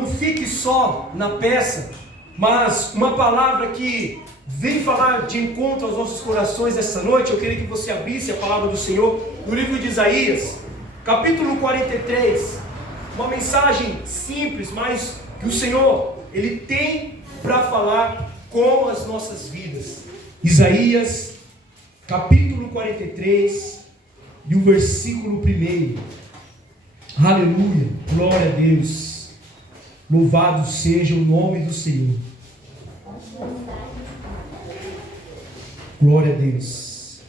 não fique só na peça, mas uma palavra que vem falar de encontro aos nossos corações essa noite. Eu queria que você abrisse a palavra do Senhor no livro de Isaías, capítulo 43, uma mensagem simples, mas que o Senhor, Ele tem para falar com as nossas vidas. Isaías, capítulo 43, e o versículo 1. Aleluia, glória a Deus, louvado seja o nome do Senhor. Glória a Deus.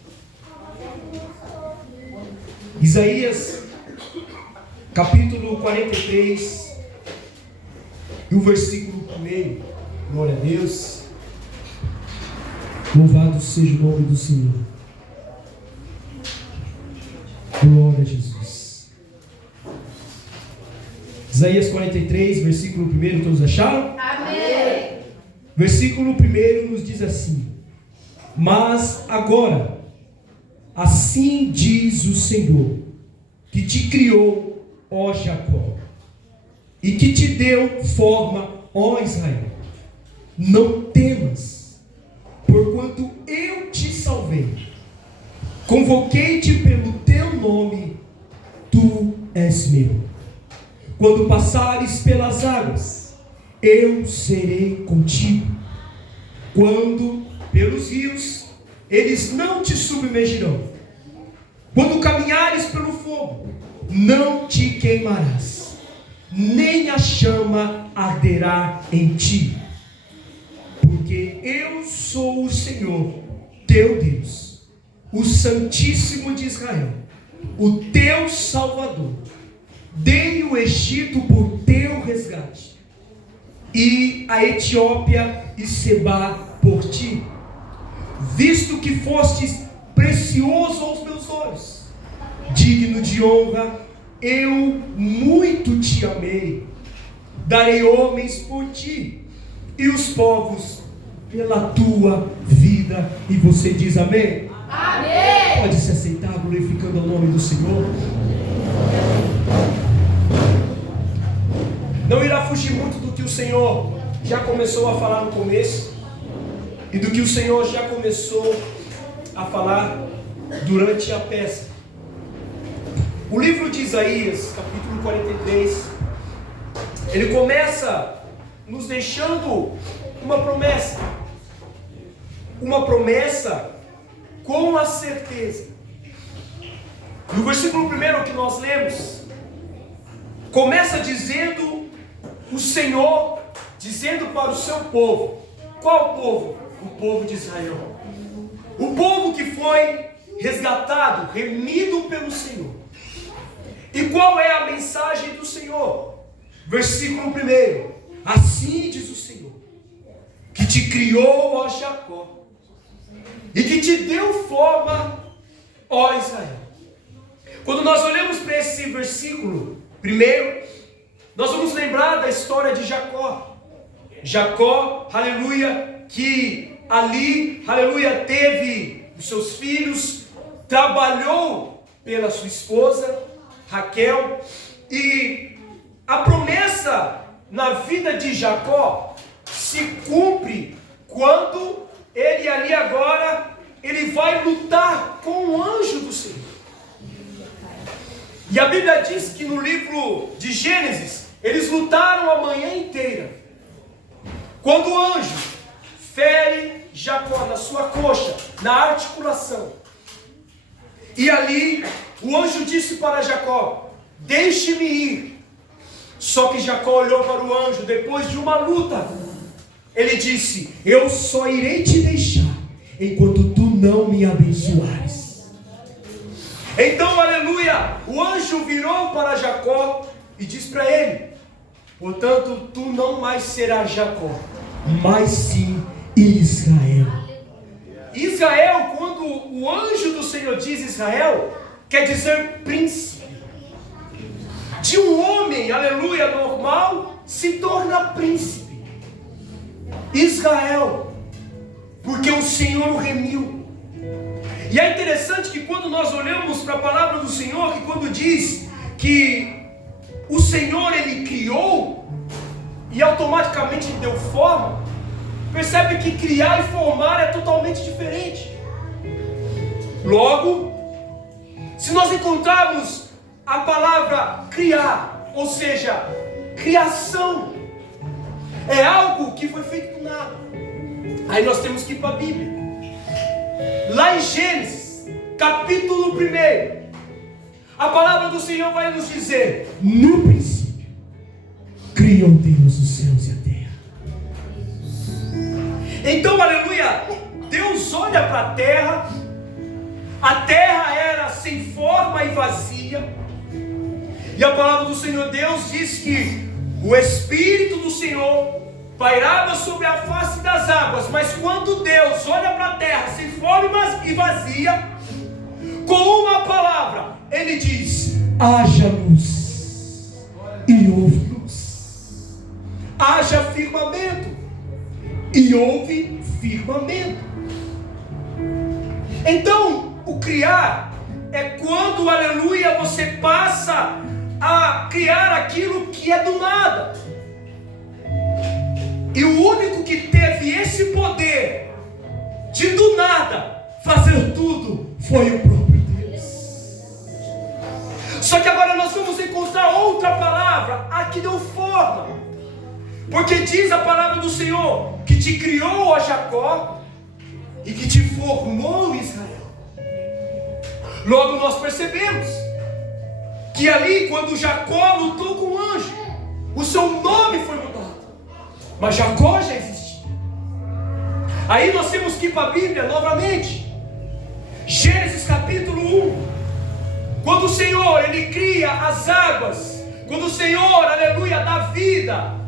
Isaías, capítulo 43, e o versículo 1. Glória a Deus. Louvado seja o nome do Senhor. Glória a Jesus. Isaías 43, versículo 1, todos acharam? Amém. Versículo 1 nos diz assim: mas agora, assim diz o Senhor, que te criou, ó Jacó, e que te deu forma, ó Israel. Não temas, porquanto eu te salvei. Convoquei-te pelo teu nome, tu és meu. Quando passares pelas águas, eu serei contigo. Quando pelos rios, eles não te submergirão. Quando caminhares pelo fogo, não te queimarás, nem a chama arderá em ti. Porque eu sou o Senhor, teu Deus, o Santíssimo de Israel, o teu Salvador. Dei o Egito por teu resgate, e a Etiópia e Sebá por ti, visto que fostes precioso aos meus olhos, digno de honra, eu muito te amei. Darei homens por ti, e os povos pela tua vida. E você diz amém? Amém. Pode se aceitar, glorificando o nome do Senhor. Não irá fugir muito do que o Senhor já começou a falar no começo, e do que o Senhor já começou a falar durante a peça. O livro de Isaías, capítulo 43, ele começa nos deixando uma promessa com a certeza. E o versículo 1 que nós lemos começa dizendo o Senhor dizendo para o seu povo. Qual povo? O povo de Israel. O povo que foi resgatado, remido pelo Senhor. E qual é a mensagem do Senhor? Versículo 1. Assim diz o Senhor, que te criou, ó Jacó, e que te deu forma, ó Israel. Quando nós olhamos para esse versículo, primeiro, nós vamos lembrar da história de Jacó. Jacó, aleluia, que ali, aleluia, teve os seus filhos, trabalhou pela sua esposa, Raquel, e a promessa na vida de Jacó se cumpre quando ele ali agora, ele vai lutar com o anjo do Senhor. E a Bíblia diz que no livro de Gênesis, eles lutaram a manhã inteira. Quando o anjo fere Jacó na sua coxa, na articulação, e ali o anjo disse para Jacó: deixe-me ir. Só que Jacó olhou para o anjo depois de uma luta. Ele disse: eu só irei te deixar enquanto tu não me abençoares. Então, aleluia, o anjo virou para Jacó e disse para ele: portanto, tu não mais serás Jacó, mas sim Israel. Israel, quando o anjo do Senhor diz Israel, quer dizer príncipe. De um homem, aleluia, normal, se torna príncipe. Israel, porque o Senhor o remiu. E é interessante que quando nós olhamos para a palavra do Senhor, que quando diz que o Senhor, Ele criou, e automaticamente deu forma, percebe que criar e formar é totalmente diferente. Logo, se nós encontrarmos a palavra criar, ou seja, criação, é algo que foi feito do nada. Aí nós temos que ir para a Bíblia. Lá em Gênesis, capítulo 1, a palavra do Senhor vai nos dizer: no princípio, criou Deus os céus e a terra. Então, aleluia, Deus olha para a terra era sem forma e vazia, e a palavra do Senhor Deus diz que o Espírito do Senhor pairava sobre a face das águas. Mas quando Deus olha para a terra sem forma e vazia, com uma palavra, Ele diz: haja luz, e houve luz. Haja firmamento, e houve firmamento. Então, o criar é quando, aleluia, você passa a criar aquilo que é do nada. E o único que teve esse poder de do nada fazer tudo foi o próprio Deus. Só que agora nós vamos encontrar outra palavra, a que deu forma. Porque diz a palavra do Senhor que te criou, ó Jacó, e que te formou, Israel. Logo nós percebemos que ali, quando Jacó lutou com o anjo, o seu nome foi mudado, mas Jacó já existia. Aí nós temos que ir para a Bíblia novamente. Gênesis capítulo 1. Quando o Senhor, Ele cria as águas, quando o Senhor, aleluia, dá vida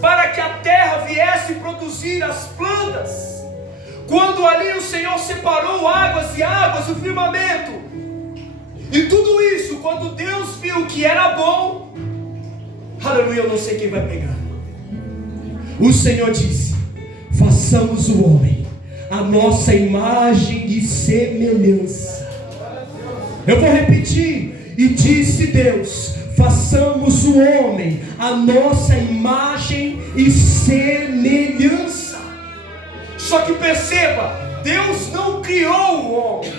para que a terra viesse produzir as plantas, quando ali o Senhor separou águas e águas, o firmamento, e tudo isso, quando Deus viu que era bom, aleluia, eu não sei quem vai pegar. O Senhor disse: façamos o homem a nossa imagem e semelhança. Eu vou repetir. E disse Deus: façamos o homem a nossa imagem e semelhança. Só que perceba, Deus não criou o homem.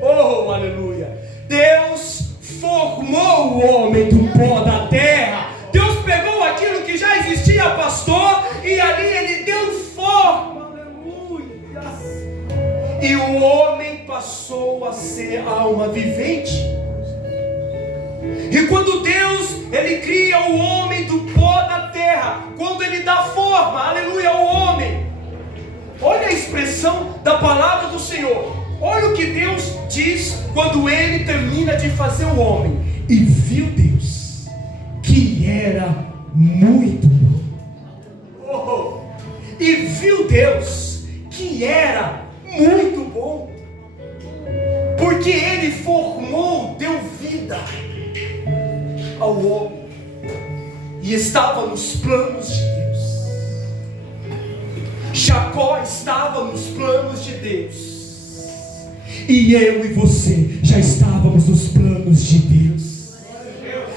Oh, aleluia. Deus formou o homem do pó da terra. Deus pegou aquilo que já existia, pastor, e ali Ele deu forma. Aleluia. E o homem passou a ser alma vivente. E quando Deus, Ele cria o homem do pó da terra, quando Ele dá forma, aleluia, ao homem, olha a expressão da palavra do Senhor. Olha o que Deus diz quando Ele termina de fazer o homem. E viu Deus que era muito bom. Oh, e viu Deus que era muito bom, porque Ele formou, deu vida ao homem, e estava nos planos de Deus. Jacó estava nos planos de Deus. E eu e você já estávamos nos planos de Deus.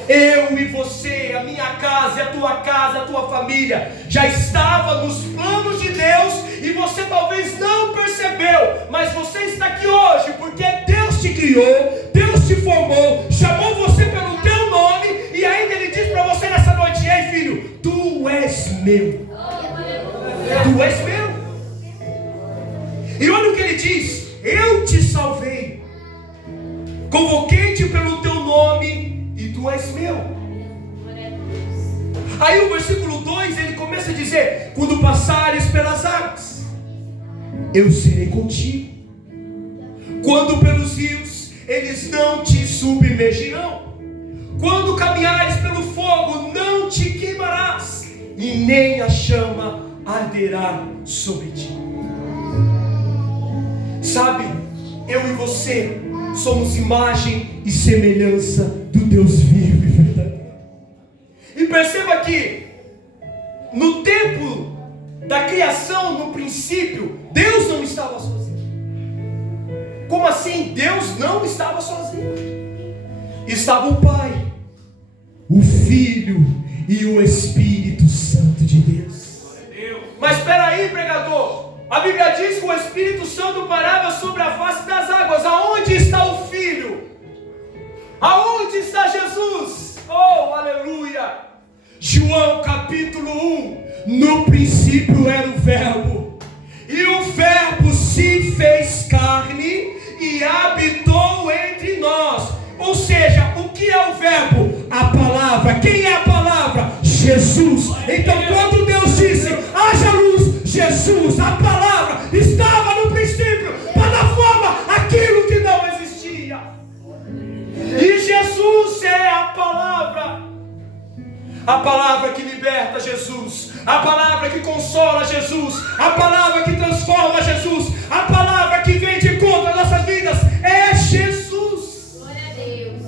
Eu e você, a minha casa, a tua família, já estava nos planos de Deus, e você talvez não percebeu, mas você está aqui hoje, porque Deus te criou, Deus te formou, chamou você pelo teu nome, e ainda Ele diz para você nessa noite: ei filho, tu és meu. Tu és meu. E olha o que Ele diz: eu te salvei, convoquei-te pelo teu nome, e tu és meu. Aí o versículo 2, ele começa a dizer: quando passares pelas águas, eu serei contigo. Quando pelos rios, eles não te submergirão. Quando caminhares pelo fogo, não te queimarás, e nem a chama arderá sobre ti. Sabe, eu e você somos imagem e semelhança do Deus vivo e verdadeiro. E perceba que no tempo da criação, no princípio, Deus não estava sozinho. Como assim? Deus não estava sozinho. Estava o Pai, o Filho e o Espírito Santo. espera aí, pregador. A Bíblia diz que o Espírito Santo parava sobre a face das águas. Aonde está o Filho? Aonde está Jesus? Oh, aleluia! João capítulo 1. No princípio era o Verbo, e o Verbo se fez carne e habitou entre nós. Ou seja, o que é o Verbo? A palavra. Quem é a palavra? Jesus. Então quando Deus disse, haja luz, Jesus, a palavra, estava no princípio, para dar forma àquilo que não existia. E Jesus é a palavra. A palavra que liberta, Jesus. A palavra que consola, Jesus. A palavra que transforma, Jesus. A palavra que vem de conta das nossas vidas é Jesus. Glória a Deus.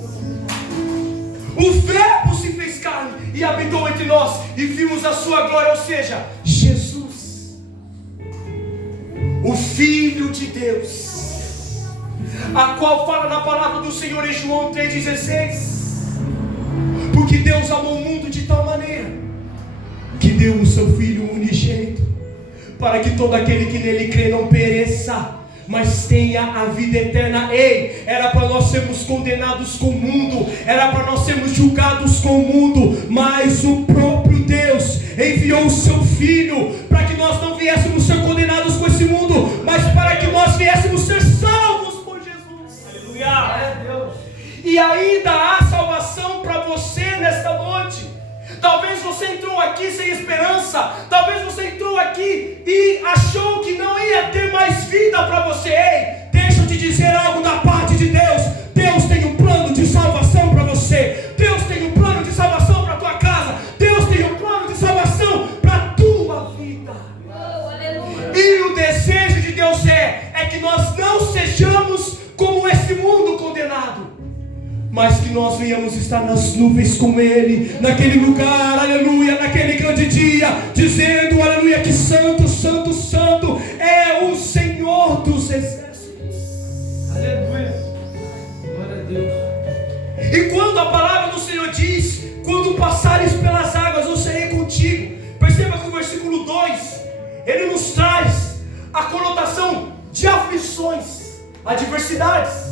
O Verbo se fez carne e habitou entre nós, e vimos a sua glória, ou seja, Jesus, o Filho de Deus, a qual fala na palavra do Senhor em João 3,16. Porque Deus amou o mundo de tal maneira que deu o seu Filho unigênito, para que todo aquele que nele crê não pereça, mas tenha a vida eterna. Ei, era para nós sermos condenados com o mundo, era para nós sermos julgados com o mundo, mas o próprio Deus enviou o seu Filho, para que nós não viéssemos ser condenados com esse mundo, mas para que nós viéssemos ser salvos por Jesus. Aleluia! E ainda há salvação para você nesta noite. Talvez você entrou aqui sem esperança. Talvez você entrou aqui e achou que não ia ter mais vida para você. Ei, deixa eu te dizer algo da parte de Deus. Deus tem um plano de salvação para você. Deus tem um plano de salvação para a tua casa. Deus tem um plano de salvação para a tua vida. E o desejo de Deus é que nós não sejamos como esse mundo condenado, mas que nós venhamos estar nas nuvens com Ele, naquele lugar, aleluia, naquele grande dia, dizendo, aleluia, que santo, santo, santo é o Senhor dos exércitos. Aleluia, glória a Deus. E quando a palavra do Senhor diz, quando passares pelas águas, eu serei contigo. Perceba que o versículo 2, ele nos traz a conotação de aflições, adversidades.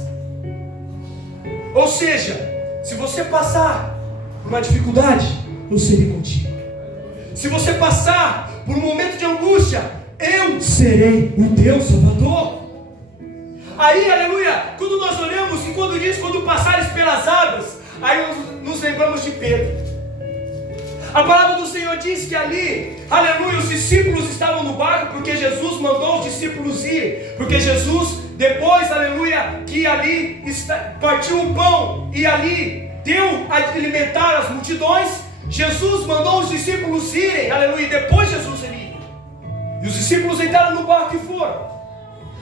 Ou seja, se você passar por uma dificuldade, eu serei contigo. Se você passar por um momento de angústia, eu serei o teu Salvador. Aí, aleluia, quando nós olhamos e quando diz, quando passares pelas águas, aí nós nos lembramos de Pedro. A palavra do Senhor diz que ali, aleluia, os discípulos estavam no barco porque Jesus mandou os discípulos ir. Porque Jesus, depois, aleluia, que ali partiu o pão e ali deu a alimentar as multidões, Jesus mandou os discípulos irem, aleluia, e depois Jesus iria. E os discípulos entraram no barco e foram.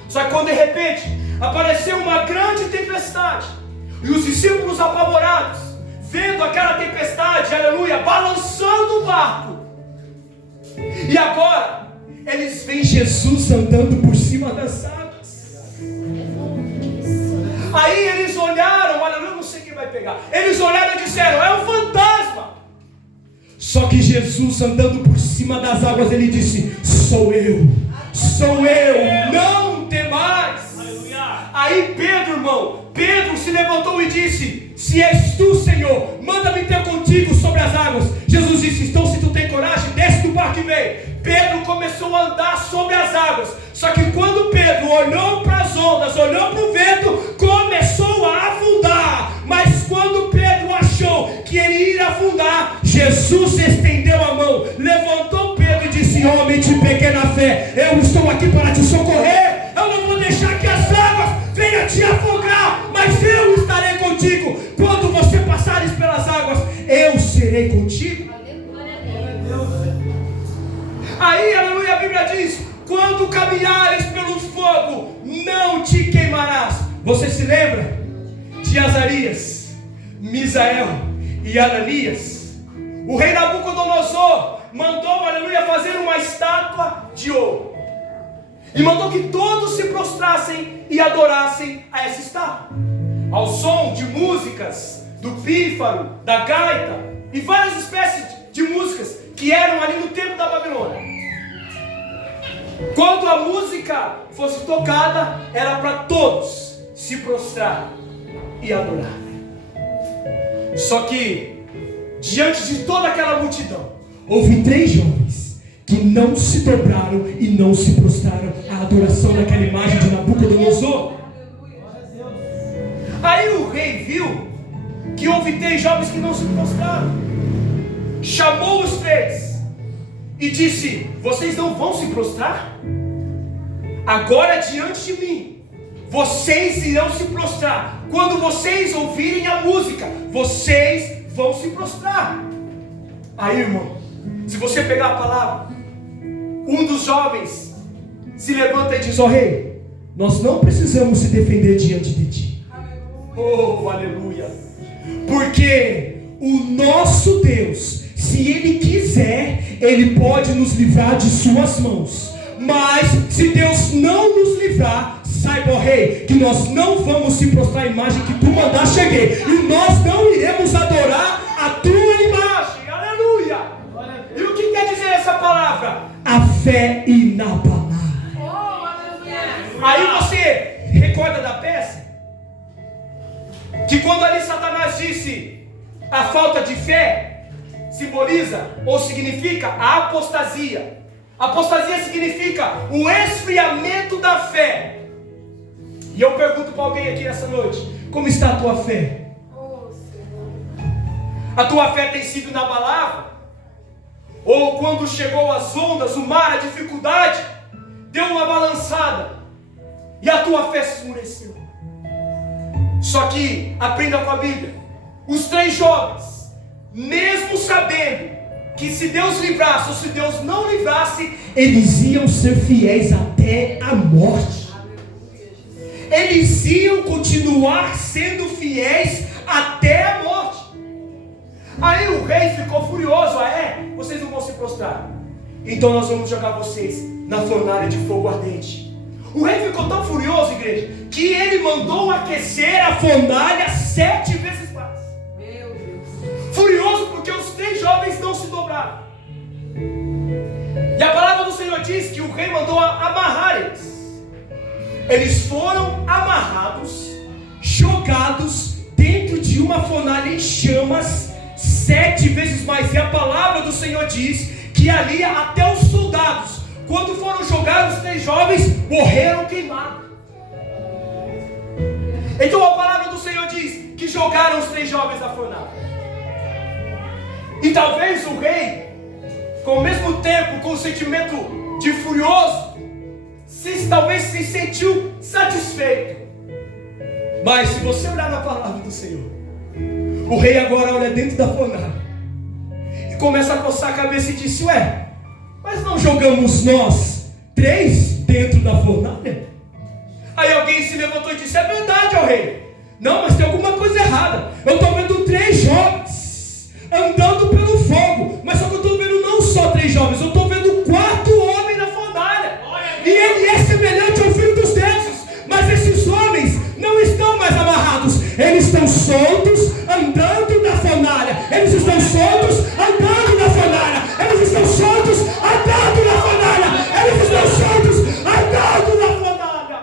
Só que quando de repente apareceu uma grande tempestade, e os discípulos apavorados, vendo aquela tempestade, aleluia, balançando o barco, e agora eles veem Jesus andando por cima das águas. Aí eles olharam, aleluia, eu não sei quem vai pegar. Eles olharam e disseram, é um fantasma. Só que Jesus andando por cima das águas, ele disse, sou eu, não temais. Aí Pedro, irmão, Pedro se levantou e disse, se és tu, Senhor, manda-me ter contigo sobre as águas. Jesus disse, então se tu tem coragem, desce do barco e vem. Pedro começou a andar sobre as águas. Só que quando Pedro olhou para as ondas, olhou para o vento, começou a afundar. Mas quando Pedro achou que ele iria afundar, Jesus estendeu a mão, levantou Pedro e disse, homem de pequena fé, eu estou aqui para te socorrer. Eu não vou deixar que as águas venham te afogar, mas eu estarei contigo. Quando você passares pelas águas, eu serei contigo. Aí, aleluia, a Bíblia diz, quando caminhares pelo fogo, não te queimarás. Você se lembra de Azarias, Misael e Ananias? O rei Nabucodonosor mandou, aleluia, fazer uma estátua de ouro. E mandou que todos se prostrassem e adorassem a essa estátua, ao som de músicas, do pífaro, da gaita e várias espécies de músicas que eram ali no tempo da Babilônia. Quando a música fosse tocada, era para todos se prostrar e adorar. Só que, diante de toda aquela multidão, houve 3 jovens que não se dobraram e não se prostraram à adoração daquela imagem de Nabucodonosor. Aí o rei viu que houve 3 jovens que não se prostraram. Chamou os 3 e disse: vocês não vão se prostrar? Agora diante de mim, vocês irão se prostrar. Quando vocês ouvirem a música, vocês vão se prostrar. Aí, irmão, se você pegar a palavra, um dos jovens se levanta e diz: ó rei, nós não precisamos se defender diante de ti. Oh, aleluia. Porque o nosso Deus, se Ele quiser, Ele pode nos livrar de suas mãos. Mas se Deus não nos livrar, saiba, ó rei, que nós não vamos se prostrar à imagem que tu mandaste cheguei. E nós não iremos adorar a tua imagem. Aleluia. E o que quer dizer essa palavra? A fé inabalável. Aí você recorda da peça? Que quando ali Satanás disse a falta de fé, simboliza ou significa a apostasia. Apostasia significa o esfriamento da fé. E eu pergunto para alguém aqui nessa noite: como está a tua fé? A tua fé tem sido inabalável? Ou quando chegou as ondas, o mar, a dificuldade, deu uma balançada e a tua fé se esmureceu? Só que, aprenda com a Bíblia, os 3 jovens, mesmo sabendo que se Deus livrasse ou se Deus não livrasse, eles iam ser fiéis até a morte. Eles iam continuar sendo fiéis até a morte. Aí o rei ficou furioso: ah é? Vocês não vão se prostrar? Então nós vamos jogar vocês na fornalha de fogo ardente. O rei ficou tão furioso, igreja, que ele mandou aquecer a fornalha 7 vezes mais. Meu Deus. Furioso porque os 3 jovens não se dobraram. E a palavra do Senhor diz que o rei mandou amarrar eles. Eles foram amarrados, jogados dentro de uma fornalha em chamas 7 vezes mais. E a palavra do Senhor diz que ali até os soldados, quando foram jogados, os 3 jovens morreram queimados. Então a palavra do Senhor diz que jogaram os 3 jovens na fornalha. E talvez o rei, com o mesmo tempo, com o sentimento de furioso, talvez se sentiu satisfeito. Mas se você olhar na palavra do Senhor, o rei agora olha dentro da fornalha e começa a coçar a cabeça e disse: ué, mas não jogamos nós 3 dentro da fornalha? Aí alguém se levantou e disse: é verdade, ó rei. Não, mas tem alguma coisa errada. Eu estou vendo 3 jovens andando pelo fogo. Mas só que eu estou vendo não só 3 jovens, eu estou vendo 4 homens na fornalha. E ele é semelhante ao filho dos deuses. Mas esses homens não estão mais amarrados. Eles estão soltos, andando na fornalha. Eles estão soltos, andando na fornalha. Eles estão soltos, andando na fornalha. Eles estão soltos, andando na fornalha.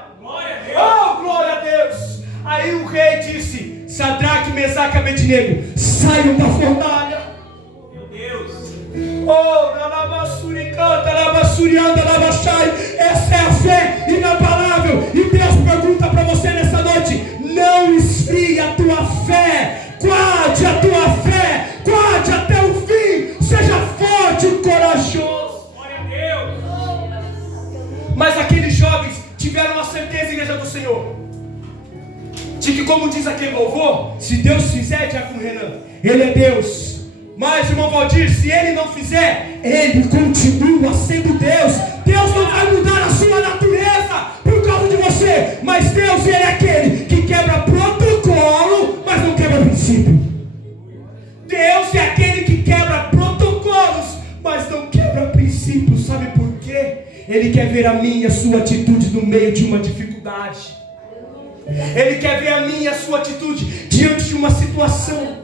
Oh, glória a Deus. Aí o rei disse: Sadraque, Mesaque e Abednego, saiam da fornalha. Meu Deus. Oh, Nalabassuri canta, Nalabassuri anda, Nalabachai. Essa é a fé inabalável. E Deus pergunta para você nessa noite: não esfrie a tua fé, guarde a tua fé, guarde até o fim, seja forte e corajoso. Glória a Deus. Mas aqueles jovens tiveram a certeza, igreja do Senhor, de que, como diz aquele louvor, se Deus fizer, Diácono Renan, Ele é Deus. Mas, irmão Valdir, se Ele não fizer, Ele continua sendo Deus. Deus não vai mudar a sua natureza por causa de você. Mas Deus, Ele é aquele que quebra protocolo, mas não quebra princípio. Deus é aquele que quebra protocolos, mas não quebra princípios. Sabe por quê? Ele quer ver a minha e a sua atitude no meio de uma dificuldade. Ele quer ver a minha e a sua atitude diante de uma situação.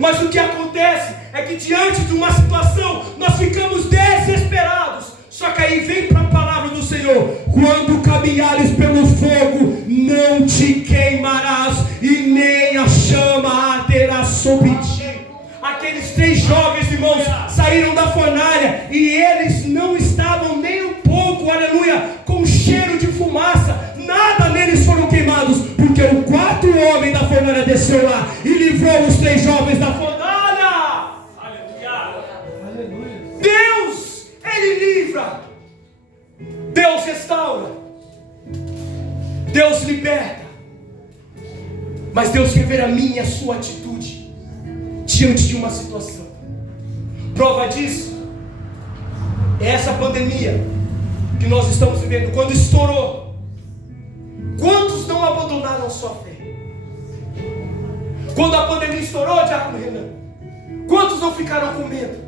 Mas o que acontece é que diante de uma situação nós ficamos desesperados. Só Só que aí vem para a palavra do Senhor: quando caminhares pelo fogo, não te queimarás, e nem a chama arderá sobre ti. Aqueles 3 jovens, irmãos, saíram da fornalha, e eles não estavam nem um pouco, aleluia, com cheiro de fumaça. Nada neles foram queimados, porque o 4º homem da fornalha desceu lá e livrou os 3 jovens da fornalha. Aleluia. Deus, Ele livra, Deus restaura, Deus liberta. Mas Deus quer ver a minha e a sua atitude diante de uma situação. Prova disso é essa pandemia que nós estamos vivendo. Quando estourou, quantos não abandonaram a sua fé? Quando a pandemia estourou, Diácono Renan, quantos não ficaram com medo?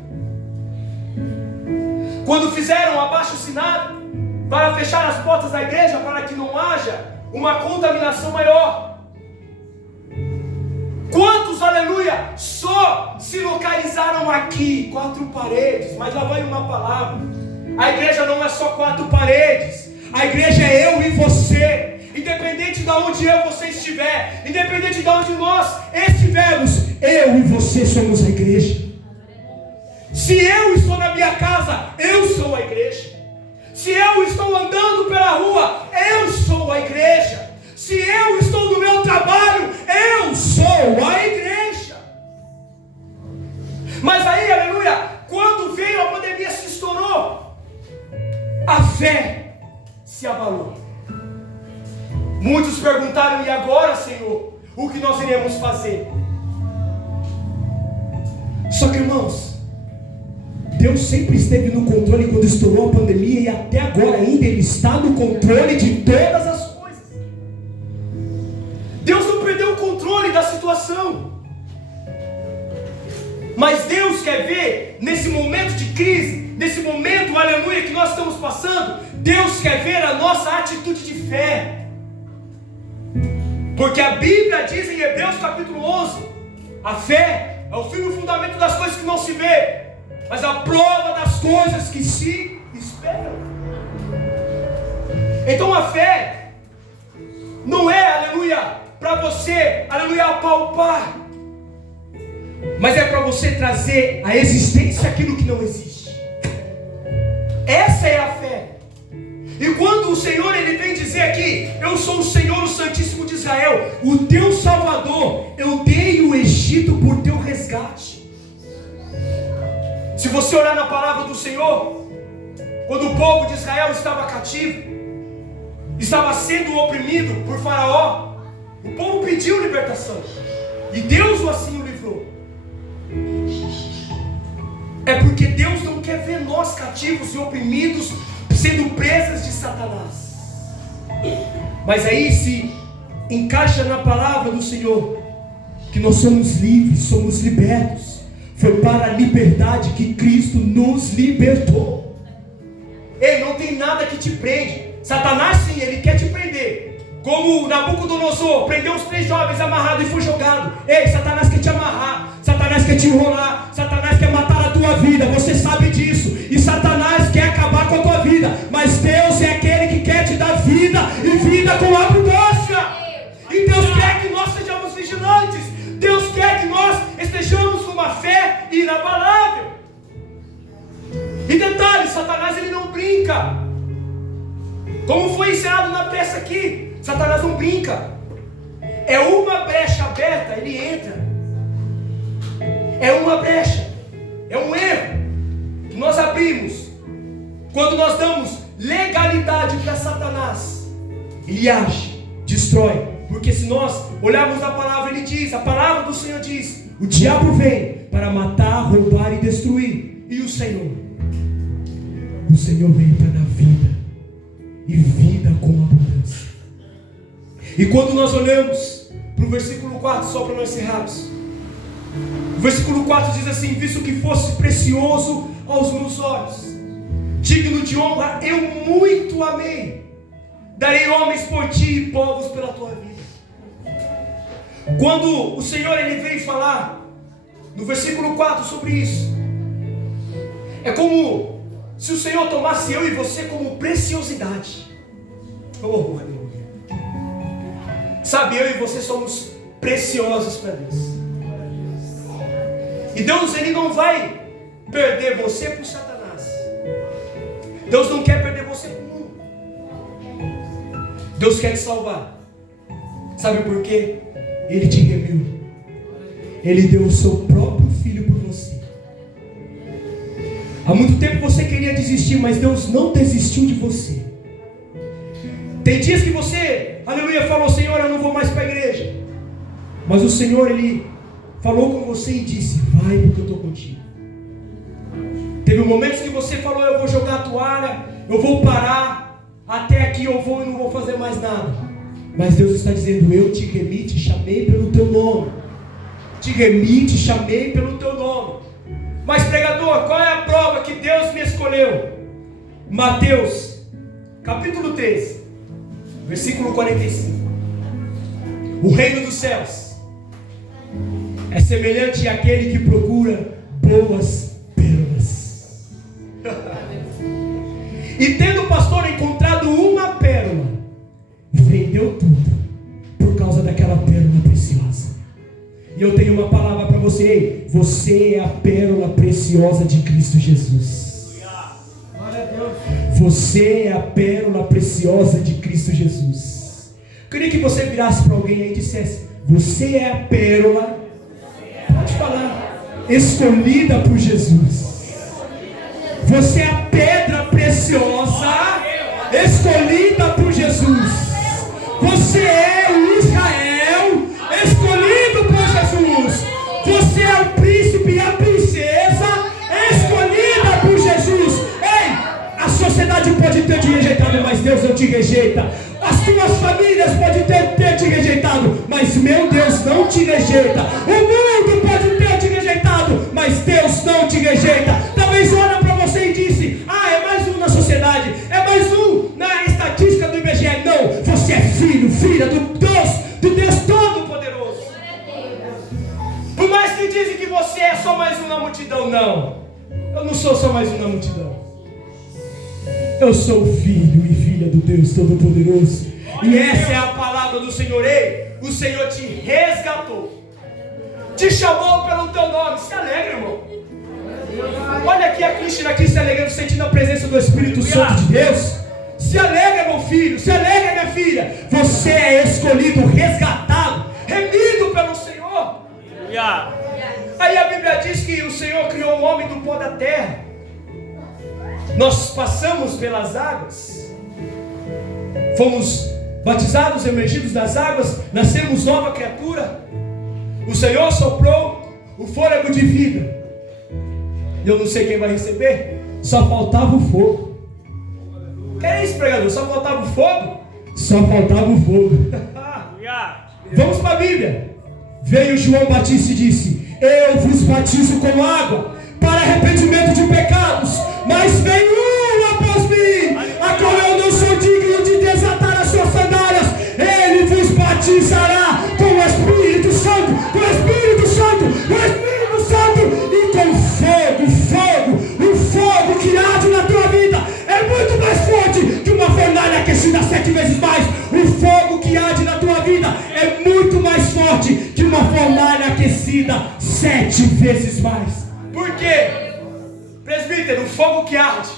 Quando fizeram abaixo-assinado para fechar as portas da igreja, para que não haja uma contaminação maior, quantos, aleluia, só se localizaram aqui, 4 paredes, mas lá vai uma palavra: a igreja não é só 4 paredes, a igreja é eu e você. Independente de onde eu e você estiver, independente de onde nós estivermos, eu e você somos a igreja. Se eu estou na minha casa, eu sou a igreja. Se eu estou andando pela rua, eu sou a igreja. Se eu estou no meu trabalho, eu sou a igreja. Mas aí, aleluia, quando veio a pandemia, se estourou, a fé se abalou. Muitos perguntaram: e agora, Senhor, o que nós iremos fazer? Só que, irmãos, Deus sempre esteve no controle quando estourou a pandemia, e até agora ainda Ele está no controle de todas as coisas. Deus não perdeu o controle da situação. Mas Deus quer ver, nesse momento de crise, nesse momento, aleluia, que nós estamos passando, Deus quer ver a nossa atitude de fé. Porque a Bíblia diz em Hebreus capítulo 11, a fé é o firme fundamento das coisas que não se vê, mas a prova das coisas que se esperam. Então a fé não é, aleluia, para você, aleluia, apalpar, mas é para você trazer à existência aquilo que não existe. Essa é a fé. E quando o Senhor, Ele vem dizer aqui: eu sou o Senhor, o Santíssimo de Israel, o teu Salvador, eu dei o Egito por teu resgate. Se você olhar na palavra do Senhor, quando o povo de Israel estava cativo, estava sendo oprimido por Faraó, o povo pediu libertação, e Deus assim o livrou. É porque Deus não quer ver nós cativos e oprimidos, sendo presas de Satanás. Mas aí se encaixa na palavra do Senhor que nós somos livres, somos libertos. Foi para a liberdade que Cristo nos libertou. Ei, não tem nada que te prende. Satanás sim, ele quer te prender. Como Nabucodonosor prendeu os 3 jovens amarrados e foi jogado. Ei, Satanás quer te amarrar, Satanás quer te enrolar, Satanás quer matar a tua vida. Você sabe disso. E Satanás quer acabar com a tua vida. Mas Deus é aquele que quer te dar vida, e vida com abundância. E Deus quer que nós sejamos vigilantes. Deus quer que nós estejamos com uma fé inabalável. E detalhe, Satanás ele não brinca. Como foi ensinado na peça aqui, Satanás não brinca. É uma brecha aberta, ele entra. É uma brecha, é um erro que nós abrimos quando nós damos legalidade para Satanás. Ele age, destrói. Porque se nós olharmos a palavra, ele diz, a palavra do Senhor diz: o diabo vem para matar, roubar e destruir. E o Senhor vem para dar vida, e vida com abundância. E quando nós olhamos para o versículo 4, só para nós encerrarmos, o versículo 4 diz assim: visto que fosse precioso aos meus olhos, digno de honra, eu muito amei, darei homens por ti e povos pela tua vida. Quando o Senhor ele veio falar no versículo 4 sobre isso, é como se o Senhor tomasse eu e você como preciosidade. Oh, aleluia. Sabe, eu e você somos preciosos para Deus. E Deus, Ele não vai perder você para o Satanás. Deus não quer perder você para o mundo. Deus quer te salvar. Sabe por quê? Ele te remiu. Ele deu o seu próprio filho por você. Há muito tempo você queria desistir, mas Deus não desistiu de você. Tem dias que você, aleluia, falou: Senhor, eu não vou mais para a igreja. Mas o Senhor, Ele falou com você e disse: vai, porque eu estou contigo. Teve momentos que você falou: eu vou jogar a toalha, eu vou parar, até aqui eu vou e não vou fazer mais nada. Mas Deus está dizendo: eu te remi, te chamei pelo teu nome. Te remi, te chamei pelo teu nome. Mas pregador, qual é a prova que Deus me escolheu? Mateus, capítulo 13, versículo 45. O reino dos céus é semelhante àquele que procura boas pérolas. E tendo o pastor encontrado uma pérola, vendeu tudo por causa daquela pérola preciosa. E eu tenho uma palavra para você. Ei, você é a pérola preciosa de Cristo Jesus. Você é a pérola preciosa de Cristo Jesus. Eu queria que você virasse para alguém aí e dissesse: você é a pérola, pode falar, escolhida por Jesus. Você é a pedra preciosa, escolhida por Jesus. Você é o Israel, escolhido por Jesus. Você é o príncipe e a princesa, escolhida por Jesus. Ei, a sociedade pode ter te rejeitado, mas Deus não te rejeita. As tuas famílias podem ter te rejeitado, mas meu Deus não te rejeita. O mundo pode ter te rejeitado, mas Deus não te rejeita. Talvez olha para você e disse: ah, é mais um na sociedade, é mais um na estatística do IBGE. Não, você é filho, filha do Deus Todo-Poderoso. Por mais que dizem que você é só mais um na multidão, não. Eu não sou só mais um na multidão. Eu sou filho e filha do Deus Todo-Poderoso. E essa é a palavra do Senhor. Ei, o Senhor te resgatou, te chamou pelo teu nome. Se alegra, irmão. Olha aqui a Cristina aqui se alegrando, sentindo a presença do Espírito Santo de Deus. Se alegra, meu filho, se alegra, minha filha. Você é escolhido, resgatado, remido pelo Senhor. Aí a Bíblia diz que o Senhor criou o homem do pó da terra. Nós passamos pelas águas, fomos batizados, emergidos das águas, nascemos nova criatura. O Senhor soprou o fôlego de vida. Eu não sei quem vai receber. Só faltava o fogo. Que é isso, pregador? Só faltava o fogo? Só faltava o fogo. Vamos para a Bíblia. Veio João Batista e disse: eu vos batizo com água para arrependimento de pecados, mas vem um após mim, a qual eu não sou digno de desatar as suas sandálias. Ele vos batizará com o Espírito Santo, com o Espírito Santo, com o Espírito Santo e com fogo. O fogo que arde na tua vida é muito mais forte que uma fornalha aquecida 7 vezes mais. O fogo que arde na tua vida é muito mais forte que uma fornalha aquecida 7 vezes mais. Por quê? Presbítero, o fogo que arde,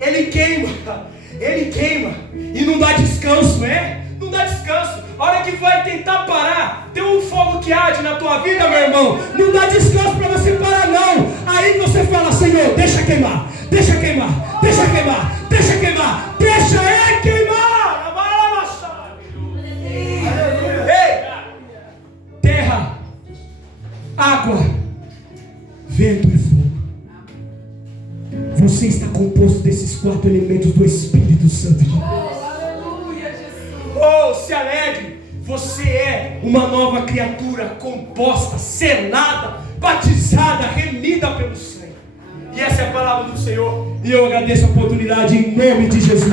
ele queima e não dá descanso, não dá descanso. A hora que vai tentar parar, tem um fogo que arde na tua vida, meu irmão, não dá descanso para você parar, não. Aí você fala: Senhor, deixa queimar, deixa queimar, deixa queimar, deixa queimar, deixa queimar. Ei, terra, água, vento e fogo. Você está composto desses 4 elementos do Espírito Santo de Deus. Oh, se alegre. Você é uma nova criatura, composta, selada, batizada, remida pelo sangue. E essa é a palavra do Senhor. E eu agradeço a oportunidade em nome de Jesus.